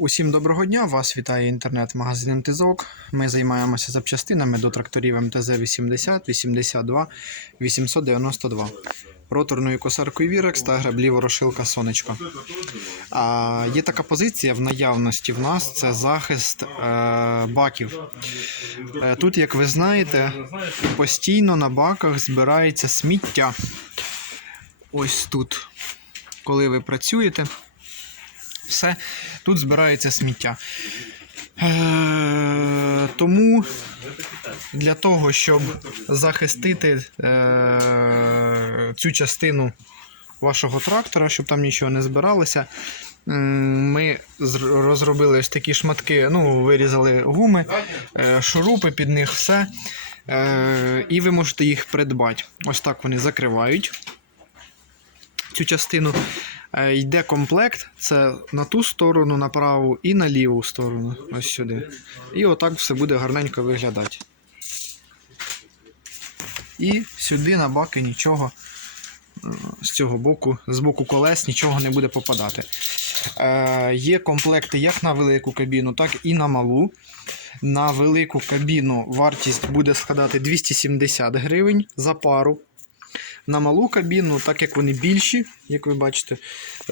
Усім доброго дня! Вас вітає інтернет-магазин МТЗОК. Ми займаємося запчастинами до тракторів МТЗ 80, 82, 892, роторною косаркою Вірекс та граблі ворошилка Сонечко. А, є така позиція в наявності в нас це захист е, баків. Е, тут, як ви знаєте, постійно на баках збирається сміття. Ось тут, коли ви працюєте все, тут збирається сміття. Е, тому для того, щоб захистити е, цю частину вашого трактора, щоб там нічого не збиралося, ми розробили ось такі шматки, ну, вирізали гуми, е, шурупи під них, все. Е, і ви можете їх придбати. Ось так вони закривають цю частину. Е, Йде комплект, це на ту сторону, на праву і на ліву сторону. Ось сюди. І отак все буде гарненько виглядати. І сюди на баки нічого е, з цього боку, з боку колес нічого не буде попадати. Е, є комплекти як на велику кабіну, так і на малу. На велику кабіну вартість буде складати 270 гривень за пару. На малу кабіну, так як вони більші, як ви бачите,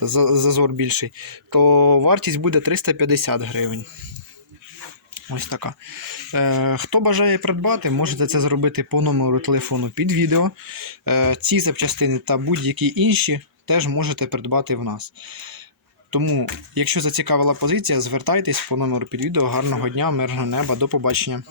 зазор більший, то вартість буде 350 гривень. Ось така. Е, хто бажає придбати, можете це зробити по номеру телефону під відео. Е, ці запчастини та будь-які інші теж можете придбати в нас. Тому, якщо зацікавила позиція, звертайтесь по номеру під відео. Гарного дня, мирного неба, до побачення.